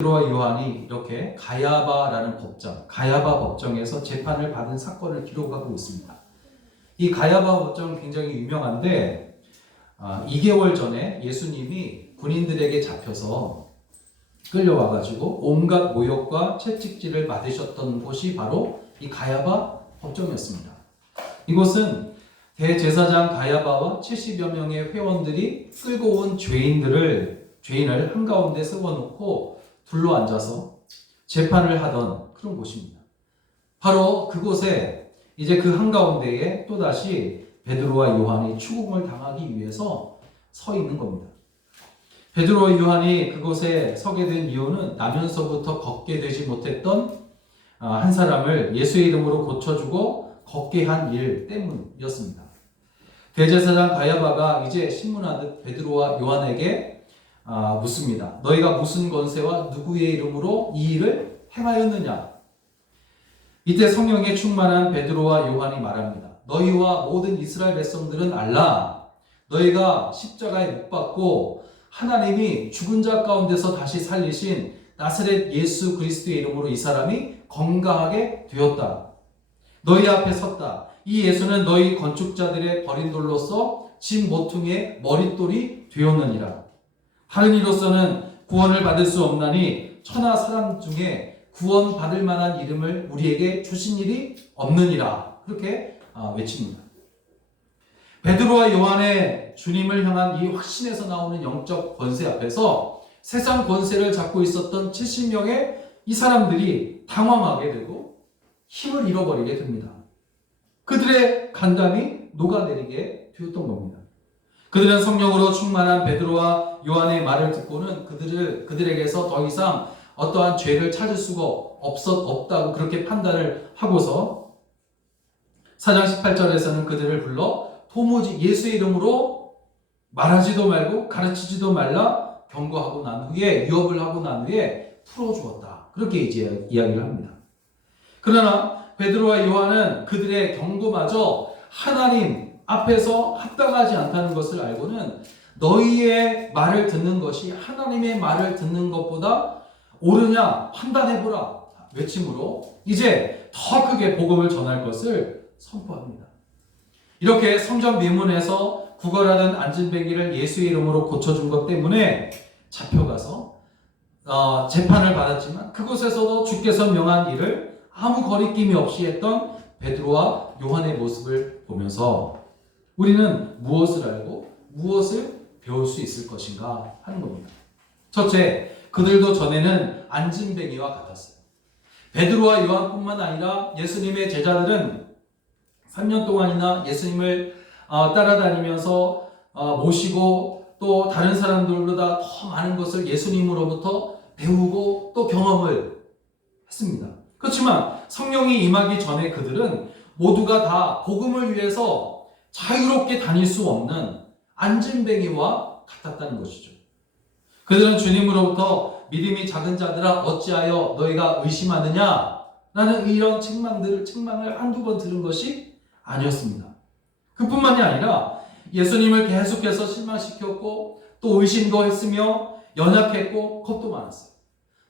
베드로와 요한이 이렇게 가야바라는 법정, 가야바 법정에서 재판을 받은 사건을 기록하고 있습니다. 이 가야바 법정은 굉장히 유명한데 2개월 전에 예수님이 군인들에게 잡혀서 끌려와가지고 온갖 모욕과 채찍질을 받으셨던 곳이 바로 이 가야바 법정이었습니다. 이곳은 대제사장 가야바와 70여 명의 회원들이 끌고 온 죄인을 한가운데 세워놓고 둘러앉아서 재판을 하던 그런 곳입니다. 바로 그곳에 이제 그 한가운데에 또다시 베드로와 요한이 추궁을 당하기 위해서 서 있는 겁니다. 베드로와 요한이 그곳에 서게 된 이유는 나면서부터 걷게 되지 못했던 한 사람을 예수의 이름으로 고쳐주고 걷게 한 일 때문이었습니다. 대제사장 가야바가 이제 신문하듯 베드로와 요한에게 묻습니다. 너희가 무슨 권세와 누구의 이름으로 이 일을 행하였느냐? 이때 성령에 충만한 베드로와 요한이 말합니다. 너희와 모든 이스라엘 백성들은 알라. 너희가 십자가에 못 박고 하나님이 죽은 자 가운데서 다시 살리신 나사렛 예수 그리스도의 이름으로 이 사람이 건강하게 되었다. 너희 앞에 섰다. 이 예수는 너희 건축자들의 버린 돌로서 진 모퉁이의 머릿돌이 되었느니라. 다른 이로서는 구원을 받을 수 없나니 천하 사람 중에 구원받을 만한 이름을 우리에게 주신 일이 없느니라. 그렇게 외칩니다. 베드로와 요한의 주님을 향한 이 확신에서 나오는 영적 권세 앞에서 세상 권세를 잡고 있었던 70명의 이 사람들이 당황하게 되고 힘을 잃어버리게 됩니다. 그들의 간담이 녹아내리게 되었던 겁니다. 그들은 성령으로 충만한 베드로와 요한의 말을 듣고는 그들에게서 더 이상 어떠한 죄를 찾을 수가 없다고 그렇게 판단을 하고서 4장 18절에서는 그들을 불러 도무지 예수의 이름으로 말하지도 말고 가르치지도 말라 경고하고 난 후에 유업을 하고 난 후에 풀어주었다. 그렇게 이제 이야기를 합니다. 그러나 베드로와 요한은 그들의 경고마저 하나님 앞에서 합당하지 않다는 것을 알고는 너희의 말을 듣는 것이 하나님의 말을 듣는 것보다 옳으냐 판단해보라 외침으로 이제 더 크게 복음을 전할 것을 선포합니다. 이렇게 성전 미문에서 구걸하던 안진뱅이를 예수의 이름으로 고쳐준 것 때문에 잡혀가서 재판을 받았지만 그곳에서도 주께서 명한 일을 아무 거리낌이 없이 했던 베드로와 요한의 모습을 보면서 우리는 무엇을 알고 무엇을 배울 수 있을 것인가 하는 겁니다. 첫째, 그들도 전에는 안진뱅이와 같았어요. 베드로와 요한뿐만 아니라 예수님의 제자들은 3년 동안이나 예수님을 따라다니면서 모시고 또 다른 사람들보다 더 많은 것을 예수님으로부터 배우고 또 경험을 했습니다. 그렇지만 성령이 임하기 전에 그들은 모두가 다 복음을 위해서 자유롭게 다닐 수 없는 안진뱅이와 같았다는 것이죠. 그들은 주님으로부터 믿음이 작은 자들아 어찌하여 너희가 의심하느냐 라는 이런 책망을 한두 번 들은 것이 아니었습니다. 그뿐만이 아니라 예수님을 계속해서 실망시켰고 또 의심도 했으며 연약했고 겁도 많았어요.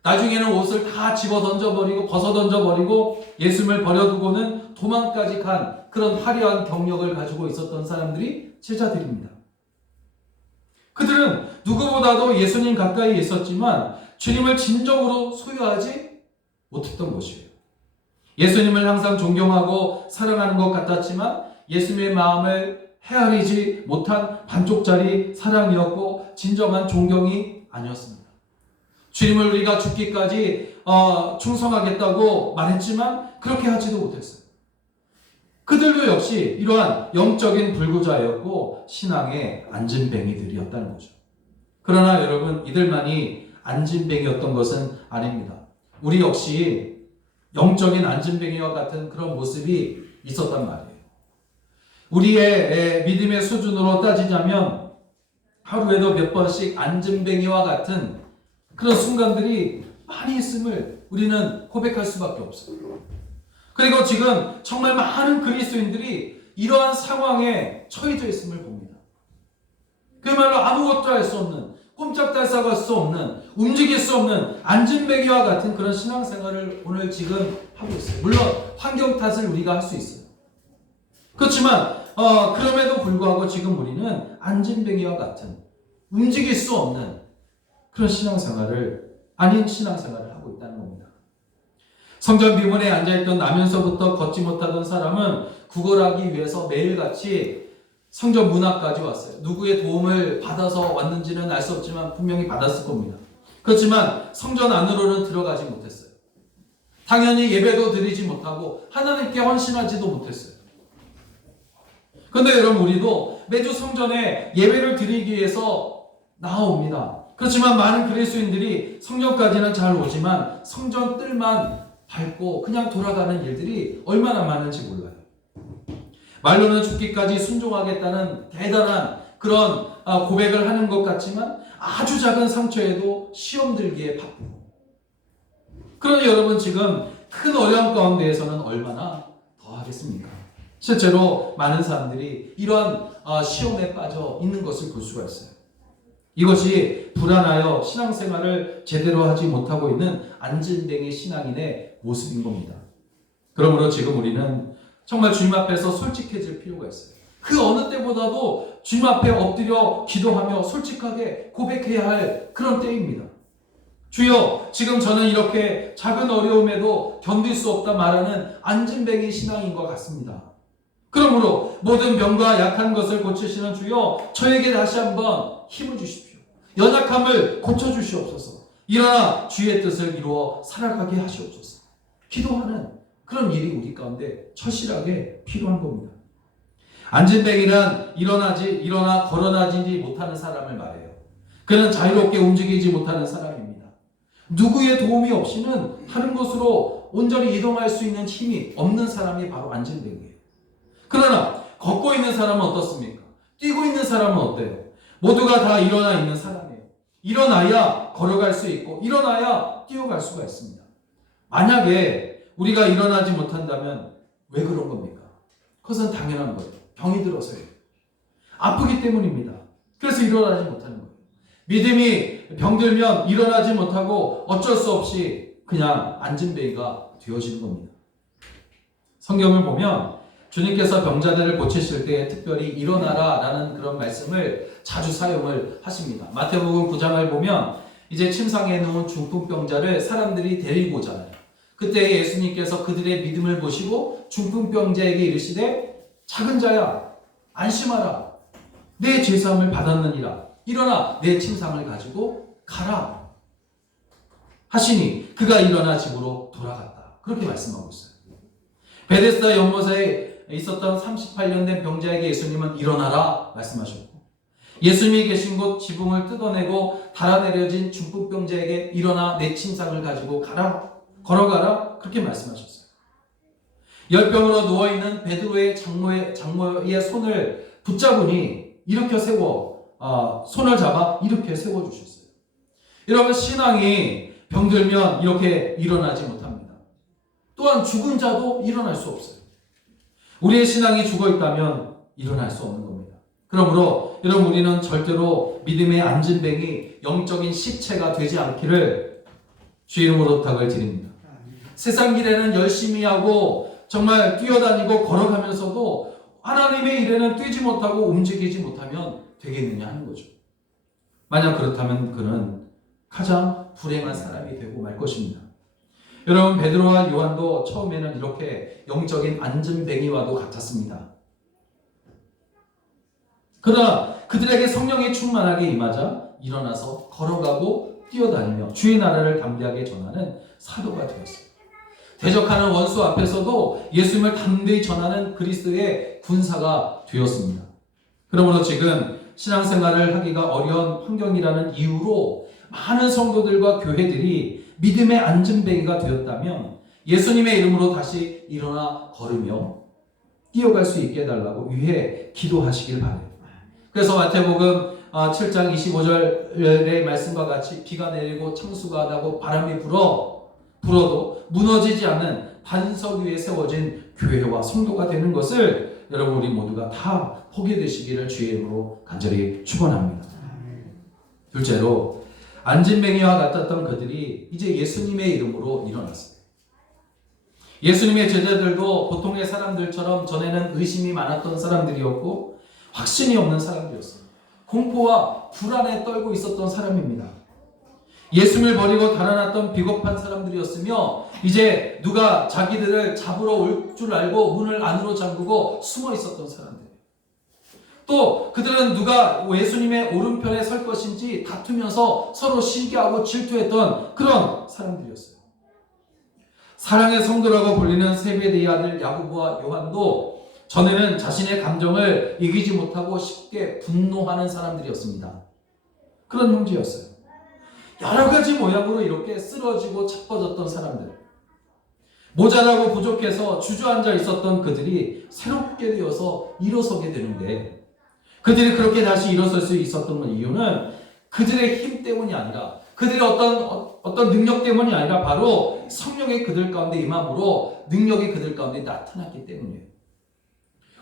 나중에는 옷을 다 집어 던져버리고 벗어 던져버리고 예수님을 버려두고는 도망까지 간 그런 화려한 경력을 가지고 있었던 사람들이 제자들입니다. 그들은 누구보다도 예수님 가까이 있었지만 주님을 진정으로 소유하지 못했던 것이에요. 예수님을 항상 존경하고 사랑하는 것 같았지만 예수님의 마음을 헤아리지 못한 반쪽짜리 사랑이었고 진정한 존경이 아니었습니다. 주님을 우리가 죽기까지 충성하겠다고 말했지만 그렇게 하지도 못했어요. 그들도 역시 이러한 영적인 불구자였고 신앙의 안진뱅이들이었다는 거죠. 그러나 여러분 이들만이 안진뱅이였던 것은 아닙니다. 우리 역시 영적인 안진뱅이와 같은 그런 모습이 있었단 말이에요. 우리의 믿음의 수준으로 따지자면 하루에도 몇 번씩 안진뱅이와 같은 그런 순간들이 많이 있음을 우리는 고백할 수밖에 없어요. 그리고 지금 정말 많은 그리스도인들이 이러한 상황에 처해져 있음을 봅니다. 그야말로 아무것도 할 수 없는 꼼짝달싹할 수 없는, 움직일 수 없는 안진뱅이와 같은 그런 신앙생활을 오늘 지금 하고 있어요. 물론 환경 탓을 우리가 할 수 있어요. 그렇지만 그럼에도 불구하고 지금 우리는 안진뱅이와 같은 움직일 수 없는 그런 아닌 신앙생활을 하고 있다는 겁니다. 성전 비문에 앉아있던 나면서부터 걷지 못하던 사람은 구걸하기 위해서 매일같이 성전 문 앞까지 왔어요. 누구의 도움을 받아서 왔는지는 알 수 없지만 분명히 받았을 겁니다. 그렇지만 성전 안으로는 들어가지 못했어요. 당연히 예배도 드리지 못하고 하나님께 헌신하지도 못했어요. 그런데 여러분, 우리도 매주 성전에 예배를 드리기 위해서 나옵니다. 그렇지만 많은 그리스도인들이 성전까지는 잘 오지만 성전 뜰만 밟고 그냥 돌아가는 일들이 얼마나 많은지 몰라요. 말로는 죽기까지 순종하겠다는 대단한 그런 고백을 하는 것 같지만 아주 작은 상처에도 시험 들기에 바쁘고, 그러니 여러분, 지금 큰 어려움 가운데에서는 얼마나 더 하겠습니까? 실제로 많은 사람들이 이러한 시험에 빠져 있는 것을 볼 수가 있어요. 이것이 불안하여 신앙생활을 제대로 하지 못하고 있는 안진뱅이 신앙인의 모습인 겁니다. 그러므로 지금 우리는 정말 주님 앞에서 솔직해질 필요가 있어요. 그 어느 때보다도 주님 앞에 엎드려 기도하며 솔직하게 고백해야 할 그런 때입니다. 주여, 지금 저는 이렇게 작은 어려움에도 견딜 수 없다 말하는 안진뱅이 신앙인 것 같습니다. 그러므로 모든 병과 약한 것을 고치시는 주여, 저에게 다시 한번 힘을 주십시오. 연약함을 고쳐주시옵소서. 일어나 주의 뜻을 이루어 살아가게 하시옵소서. 기도하는 그런 일이 우리 가운데 처실하게 필요한 겁니다. 안진뱅이란 일어나 걸어나지지 못하는 사람을 말해요. 그는 자유롭게 움직이지 못하는 사람입니다. 누구의 도움이 없이는 다른 곳으로 온전히 이동할 수 있는 힘이 없는 사람이 바로 안진뱅이에요. 그러나 걷고 있는 사람은 어떻습니까? 뛰고 있는 사람은 어때요? 모두가 다 일어나 있는 사람이에요. 일어나야 걸어갈 수 있고 일어나야 뛰어갈 수가 있습니다. 만약에 우리가 일어나지 못한다면 왜 그런 겁니까? 그것은 당연한 거예요. 병이 들어서요. 아프기 때문입니다. 그래서 일어나지 못하는 거예요. 믿음이 병들면 일어나지 못하고 어쩔 수 없이 그냥 안진뱅이가 되어지는 겁니다. 성경을 보면 주님께서 병자들을 고치실 때 특별히 일어나라 라는 그런 말씀을 자주 사용을 하십니다. 마태복음 9장을 보면 이제 침상에 누운 중풍병자를 사람들이 데리고 오잖아요. 그때 예수님께서 그들의 믿음을 보시고 중풍병자에게 이르시되 작은 자야 안심하라, 내 죄사함을 받았느니라, 일어나 내 침상을 가지고 가라 하시니 그가 일어나 집으로 돌아갔다. 그렇게 말씀하고 있어요. 베데스다 연못에 있었던 38년 된 병자에게 예수님은 일어나라 말씀하셨고, 예수님이 계신 곳 지붕을 뜯어내고 달아내려진 중풍병자에게 일어나 내 침상을 가지고 가라, 걸어가라 그렇게 말씀하셨어요. 열병으로 누워있는 베드로의 장모의 손을 붙잡으니 일으켜 세워 손을 잡아 일으켜 세워주셨어요. 여러분, 신앙이 병들면 이렇게 일어나지 못합니다. 또한 죽은 자도 일어날 수 없어요. 우리의 신앙이 죽어있다면 일어날 수 없는 겁니다. 그러므로 여러분, 우리는 절대로 믿음의 안진뱅이, 영적인 시체가 되지 않기를 주의 이름으로 부탁을 드립니다. 세상 일에는 열심히 하고 정말 뛰어다니고 걸어가면서도 하나님의 일에는 뛰지 못하고 움직이지 못하면 되겠느냐 하는 거죠. 만약 그렇다면 그는 가장 불행한 사람이 되고 말 것입니다. 여러분, 베드로와 요한도 처음에는 이렇게 영적인 안진뱅이와도 같았습니다. 그러나 그들에게 성령이 충만하게 임하자 일어나서 걸어가고 뛰어다니며 주의 나라를 담대하게 전하는 사도가 되었어요. 대적하는 원수 앞에서도 예수님을 담대히 전하는 그리스도의 군사가 되었습니다. 그러므로 지금 신앙생활을 하기가 어려운 환경이라는 이유로 많은 성도들과 교회들이 믿음의 안진뱅이가 되었다면 예수님의 이름으로 다시 일어나 걸으며 뛰어갈 수 있게 해달라고 위해 기도하시길 바래요. 그래서 마태복음 7장 25절의 말씀과 같이 비가 내리고 창수가 나고 바람이 불어도 무너지지 않는 반석 위에 세워진 교회와 성도가 되는 것을 여러분, 우리 모두가 다 보게 되시기를 주의 이름으로 간절히 축원합니다. 둘째로 안진뱅이와 같았던 그들이 이제 예수님의 이름으로 일어났습니다. 예수님의 제자들도 보통의 사람들처럼 전에는 의심이 많았던 사람들이었고 확신이 없는 사람들이었습니다. 공포와 불안에 떨고 있었던 사람입니다. 예수님을 버리고 달아났던 비겁한 사람들이었으며 이제 누가 자기들을 잡으러 올 줄 알고 문을 안으로 잠그고 숨어 있었던 사람들. 또 그들은 누가 예수님의 오른편에 설 것인지 다투면서 서로 시기하고 질투했던 그런 사람들이었어요. 사랑의 성도라고 불리는 세베대의 아들 야고보와 요한도 전에는 자신의 감정을 이기지 못하고 쉽게 분노하는 사람들이었습니다. 그런 형제였어요. 여러 가지 모양으로 이렇게 쓰러지고 차퍼졌던 사람들. 모자라고 부족해서 주저앉아 있었던 그들이 새롭게 되어서 일어서게 되는데, 그들이 그렇게 다시 일어설 수 있었던 이유는 그들의 힘 때문이 아니라, 그들의 어떤 능력 때문이 아니라 바로 성령이 그들 가운데 임함으로 능력이 그들 가운데 나타났기 때문이에요.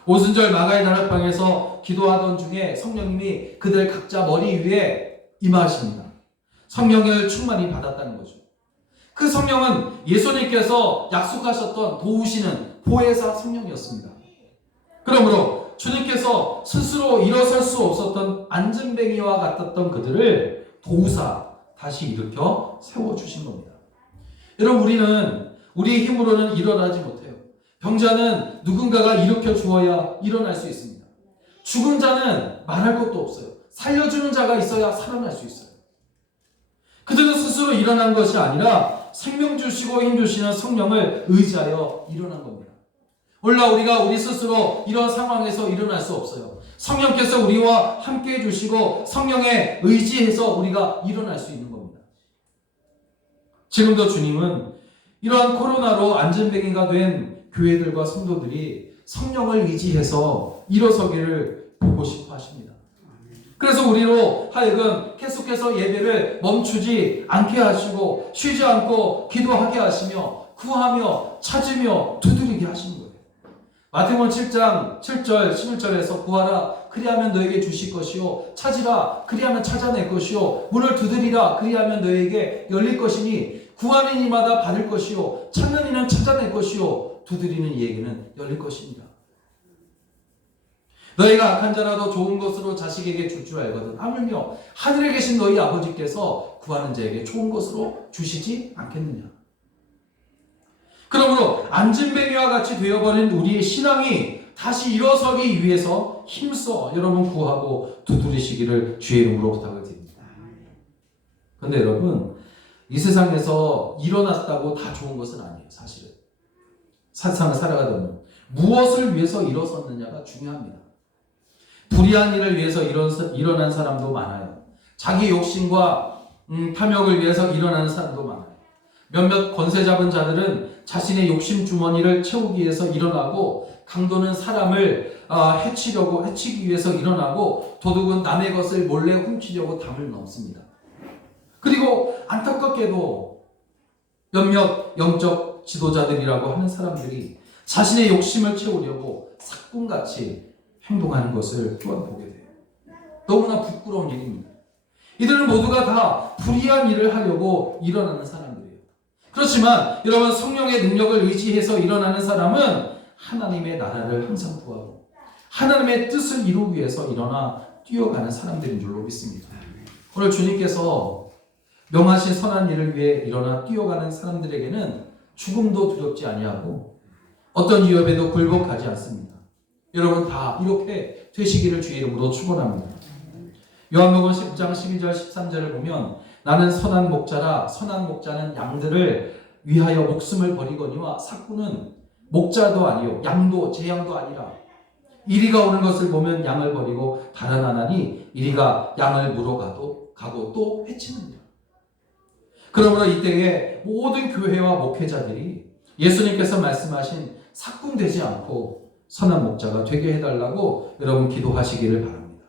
오순절 마가의 다락방에서 기도하던 중에 성령님이 그들 각자 머리 위에 임하십니다. 성령을 충만히 받았다는 거죠. 그 성령은 예수님께서 약속하셨던 도우시는 보혜사 성령이었습니다. 그러므로 주님께서 스스로 일어설 수 없었던 안진뱅이와 같았던 그들을 도우사 다시 일으켜 세워주신 겁니다. 여러분, 우리는 우리의 힘으로는 일어나지 못해요. 병자는 누군가가 일으켜 주어야 일어날 수 있습니다. 죽은 자는 말할 것도 없어요. 살려주는 자가 있어야 살아날 수 있어요. 그들은 스스로 일어난 것이 아니라 생명 주시고 힘 주시는 성령을 의지하여 일어난 겁니다. 몰라 우리가 우리 스스로 이런 상황에서 일어날 수 없어요. 성령께서 우리와 함께 해주시고 성령에 의지해서 우리가 일어날 수 있는 겁니다. 지금도 주님은 이러한 코로나로 안진뱅이가 된 교회들과 성도들이 성령을 의지해서 일어서기를 보고 싶어 하십니다. 그래서 우리로 하여금 계속해서 예배를 멈추지 않게 하시고 쉬지 않고 기도하게 하시며 구하며 찾으며 두드리게 하시는 거예요. 마태복음 7장 7절 11절에서 구하라 그리하면 너에게 주실 것이요 찾으라 그리하면 찾아낼 것이요 문을 두드리라 그리하면 너에게 열릴 것이니 구하는 이마다 받을 것이요 찾는 이는 찾아낼 것이요 두드리는 이에게는 열릴 것입니다. 너희가 악한 자라도 좋은 것으로 자식에게 줄 줄 알거든 하물며 하늘에 계신 너희 아버지께서 구하는 자에게 좋은 것으로 주시지 않겠느냐. 그러므로 안진뱅이와 같이 되어버린 우리의 신앙이 다시 일어서기 위해서 힘써 여러분 구하고 두드리시기를 주의 이름으로 부탁을 드립니다. 그런데 여러분, 이 세상에서 일어났다고 다 좋은 것은 아니에요. 사실은 세상을 살아가다 보면 무엇을 위해서 일어섰느냐가 중요합니다. 불의한 일을 위해서 일어난 사람도 많아요. 자기 욕심과 탐욕을 위해서 일어나는 사람도 많아요. 몇몇 권세 잡은 자들은 자신의 욕심 주머니를 채우기 위해서 일어나고, 강도는 사람을 해치기 위해서 일어나고, 도둑은 남의 것을 몰래 훔치려고 담을 넘습니다. 그리고 안타깝게도 몇몇 영적 지도자들이라고 하는 사람들이 자신의 욕심을 채우려고 사꾼같이 행동하는 것을 또한 보게 돼요. 너무나 부끄러운 일입니다. 이들은 모두가 다 불의한 일을 하려고 일어나는 사람들이에요. 그렇지만 여러분, 성령의 능력을 의지해서 일어나는 사람은 하나님의 나라를 항상 구하고 하나님의 뜻을 이루기 위해서 일어나 뛰어가는 사람들인 줄로 믿습니다. 오늘 주님께서 명하신 선한 일을 위해 일어나 뛰어가는 사람들에게는 죽음도 두렵지 아니하고 어떤 위협에도 굴복하지 않습니다. 여러분 다 이렇게 되시기를 주의 이름으로 축원합니다. 요한복음 10장 12절 13절을 보면 나는 선한 목자라 선한 목자는 양들을 위하여 목숨을 버리거니와 사꾼은 목자도 아니요 양도 제 양도 아니라 이리가 오는 것을 보면 양을 버리고 달아나나니 이리가 양을 물어가고 또 해치느니라. 그러므로 이때에 모든 교회와 목회자들이 예수님께서 말씀하신 사꾼 되지 않고 선한 목자가 되게 해달라고 여러분 기도하시기를 바랍니다.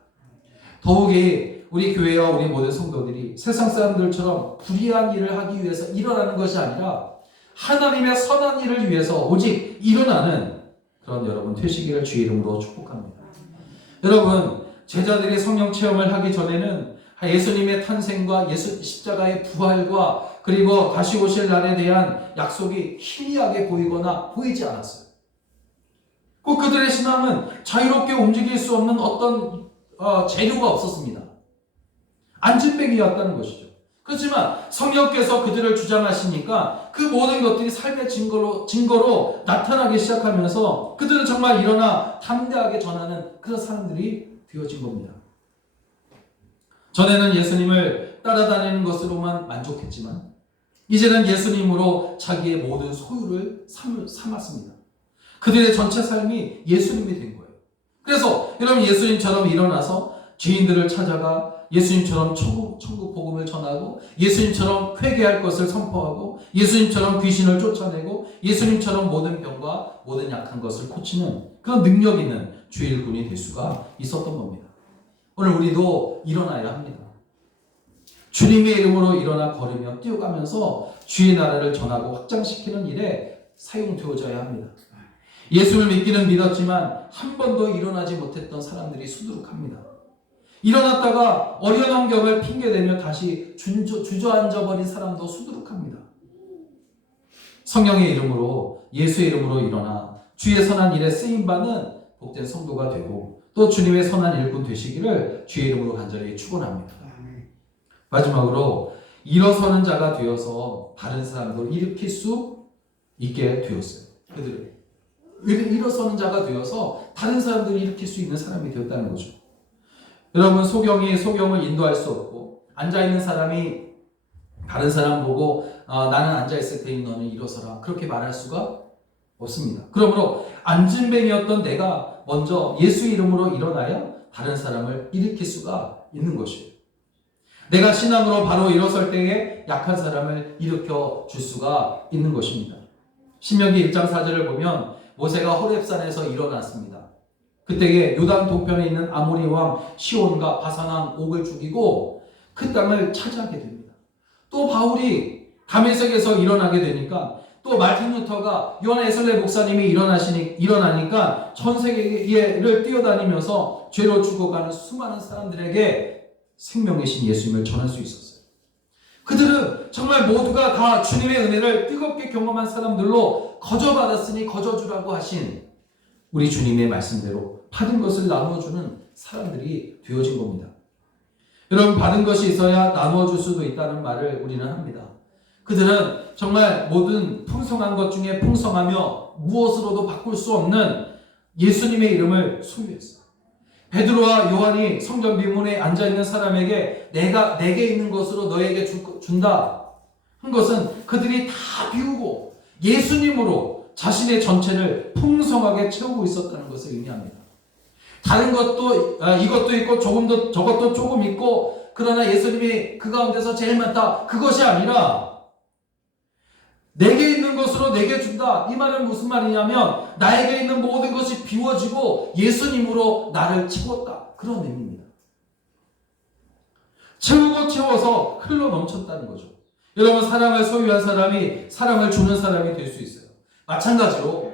더욱이 우리 교회와 우리 모든 성도들이 세상 사람들처럼 불의한 일을 하기 위해서 일어나는 것이 아니라 하나님의 선한 일을 위해서 오직 일어나는 그런 여러분 되시기를 주의 이름으로 축복합니다. 여러분, 제자들이 성령 체험을 하기 전에는 예수님의 탄생과 십자가의 부활과 그리고 다시 오실 날에 대한 약속이 희미하게 보이거나 보이지 않았어요. 꼭 그들의 신앙은 자유롭게 움직일 수 없는 어떤 재료가 없었습니다. 안진뱅이였다는 것이죠. 그렇지만 성령께서 그들을 주장하시니까 그 모든 것들이 삶의 증거로 나타나기 시작하면서 그들은 정말 일어나 담대하게 전하는 그런 사람들이 되어진 겁니다. 전에는 예수님을 따라다니는 것으로만 만족했지만 이제는 예수님으로 자기의 모든 소유를 삼았습니다. 그들의 전체 삶이 예수님이 된 거예요. 그래서 여러분 예수님처럼 일어나서 죄인들을 찾아가 예수님처럼 천국 복음을 전하고 예수님처럼 회개할 것을 선포하고 예수님처럼 귀신을 쫓아내고 예수님처럼 모든 병과 모든 약한 것을 고치는 그런 능력 있는 주의 일꾼이 될 수가 있었던 겁니다. 오늘 우리도 일어나야 합니다. 주님의 이름으로 일어나 걸으며 뛰어가면서 주의 나라를 전하고 확장시키는 일에 사용되어져야 합니다. 예수를 믿기는 믿었지만 한 번도 일어나지 못했던 사람들이 수두룩합니다. 일어났다가 어려운 경을 핑계대며 다시 주저앉아버린 사람도 수두룩합니다. 성령의 이름으로 예수의 이름으로 일어나 주의 선한 일에 쓰임받는 복된 성도가 되고 또 주님의 선한 일꾼 되시기를 주의 이름으로 간절히 축원합니다. 마지막으로 일어서는 자가 되어서 다른 사람들을 일으킬 수 있게 되었어요. 그들은 일어서는 자가 되어서 다른 사람들을 일으킬 수 있는 사람이 되었다는 거죠. 여러분 소경을 인도할 수 없고 앉아있는 사람이 다른 사람 보고 나는 앉아있을 테니 너는 일어서라 그렇게 말할 수가 없습니다. 그러므로 안진뱅이였던 내가 먼저 예수 이름으로 일어나야 다른 사람을 일으킬 수가 있는 것이에요. 내가 신앙으로 바로 일어설 때에 약한 사람을 일으켜 줄 수가 있는 것입니다. 신명기 1장 4절을 보면 모세가 호렙산에서 일어났습니다. 그때에 요단 동편에 있는 아모리 왕 시온과 바산 왕 옥을 죽이고 그 땅을 차지하게 됩니다. 또 바울이 다메섹에서 일어나게 되니까 또 말틴 루터가 요한 웨슬레 목사님이 일어나니까 전 세계를 뛰어다니면서 죄로 죽어가는 수많은 사람들에게 생명의 신 예수님을 전할 수 있었어요. 그들은 정말 모두가 다 주님의 은혜를 뜨겁게 경험한 사람들로 거저받았으니 거저주라고 하신 우리 주님의 말씀대로 받은 것을 나누어주는 사람들이 되어진 겁니다. 여러분 받은 것이 있어야 나누어줄 수도 있다는 말을 우리는 합니다. 그들은 정말 모든 풍성한 것 중에 풍성하며 무엇으로도 바꿀 수 없는 예수님의 이름을 소유했어요. 베드로와 요한이 성전 비문에 앉아있는 사람에게 내게 있는 것으로 너에게 준다 한 것은 그들이 다 비우고 예수님으로 자신의 전체를 풍성하게 채우고 있었다는 것을 의미합니다. 다른 것도 이것도 있고 저것도 조금 있고 그러나 예수님이 그 가운데서 제일 많다 그것이 아니라 내게 있는 것으로 내게 준다. 이 말은 무슨 말이냐면 나에게 있는 모든 것이 비워지고 예수님으로 나를 채웠다. 그런 의미입니다. 채우고 채워서 흘러 넘쳤다는 거죠. 여러분 사랑을 소유한 사람이 사랑을 주는 사람이 될 수 있어요. 마찬가지로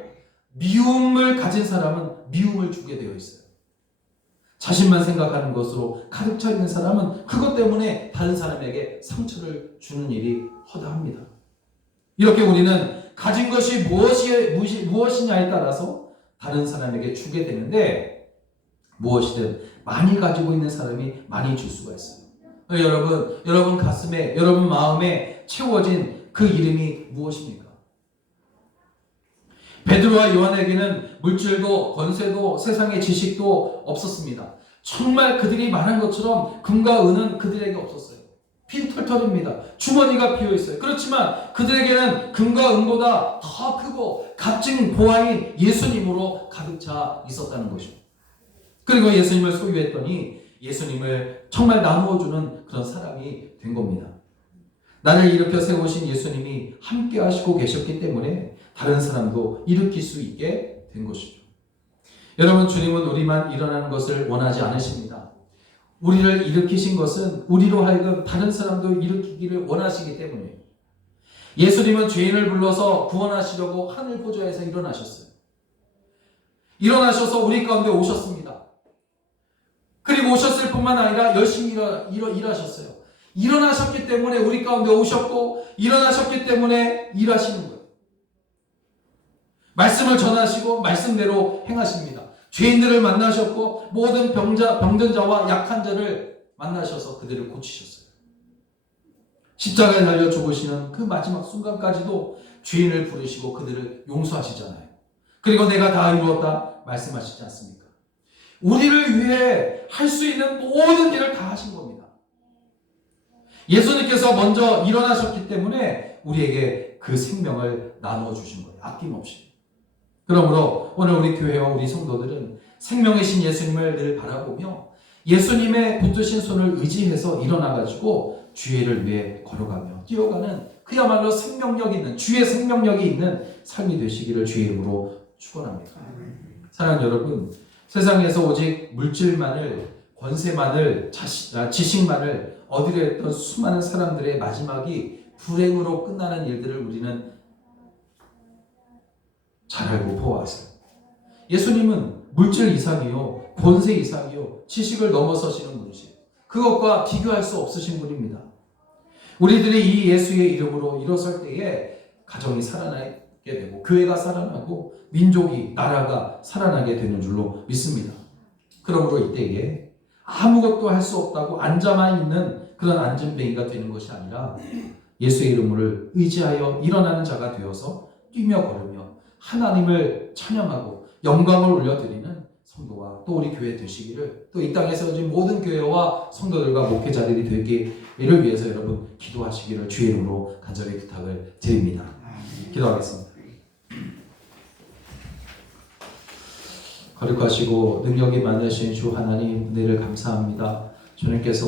미움을 가진 사람은 미움을 주게 되어 있어요. 자신만 생각하는 것으로 가득 차 있는 사람은 그것 때문에 다른 사람에게 상처를 주는 일이 허다합니다. 이렇게 우리는 가진 것이 무엇이냐에 따라서 다른 사람에게 주게 되는데 무엇이든 많이 가지고 있는 사람이 많이 줄 수가 있어요. 여러분 가슴에, 여러분 마음에 채워진 그 이름이 무엇입니까? 베드로와 요한에게는 물질도 권세도 세상의 지식도 없었습니다. 정말 그들이 말한 것처럼 금과 은은 그들에게 없었어요. 빈 털털입니다. 주머니가 비어있어요. 그렇지만 그들에게는 금과 은보다 더 크고 값진 보화인 예수님으로 가득 차 있었다는 것이죠. 그리고 예수님을 소유했더니 예수님을 정말 나누어주는 그런 사람이 된 겁니다. 나를 일으켜 세우신 예수님이 함께 하시고 계셨기 때문에 다른 사람도 일으킬 수 있게 된 것이죠. 여러분 주님은 우리만 일어나는 것을 원하지 않으십니다. 우리를 일으키신 것은 우리로 하여금 다른 사람도 일으키기를 원하시기 때문이에요. 예수님은 죄인을 불러서 구원하시려고 하늘 보좌에서 일어나셨어요. 일어나셔서 우리 가운데 오셨습니다. 그리고 일찍 오셨을 뿐만 아니라 열심히 일하셨어요. 일어나셨기 때문에 우리 가운데 오셨고 일어나셨기 때문에 일하시는 거예요. 말씀을 전하시고 말씀대로 행하십니다. 죄인들을 만나셨고 모든 병든 자와 약한 자를 만나셔서 그들을 고치셨어요. 십자가에 달려 죽으시는 그 마지막 순간까지도 죄인을 부르시고 그들을 용서하시잖아요. 그리고 내가 다 이루었다 말씀하시지 않습니까? 우리를 위해 할 수 있는 모든 일을 다 하신 겁니다. 예수님께서 먼저 일어나셨기 때문에 우리에게 그 생명을 나누어 주신 거예요. 아낌없이. 그러므로 오늘 우리 교회와 우리 성도들은 생명의 신 예수님을 늘 바라보며 예수님의 붙드신 손을 의지해서 일어나가지고 주의를 위해 걸어가며 뛰어가는 그야말로 생명력 있는 주의 생명력이 있는 삶이 되시기를 주의 이름으로 축원합니다. 사랑하는 여러분, 세상에서 오직 물질만을, 권세만을, 지식만을 얻으려 했던 수많은 사람들의 마지막이 불행으로 끝나는 일들을 우리는 잘 알고 보아왔어요. 예수님은 물질 이상이요, 권세 이상이요, 지식을 넘어서시는 분이시에요. 그것과 비교할 수 없으신 분입니다. 우리들이 이 예수의 이름으로 일어설 때에 가정이 살아나게 되고 교회가 살아나고 민족이, 나라가 살아나게 되는 줄로 믿습니다. 그러므로 이때에 아무것도 할 수 없다고 앉아만 있는 그런 앉은뱅이가 되는 것이 아니라 예수의 이름을 의지하여 일어나는 자가 되어서 뛰며 걸으며 하나님을 찬양하고 영광을 올려드리는 성도와 또 우리 교회 되시기를, 또 이 땅에 세워진 모든 교회와 성도들과 목회자들이 되기를 위해서 여러분 기도하시기를 주의 이름으로 간절히 부탁을 드립니다. 기도하겠습니다. 거룩하시고 능력이 많으신 주 하나님, 은혜를 감사합니다. 주님께서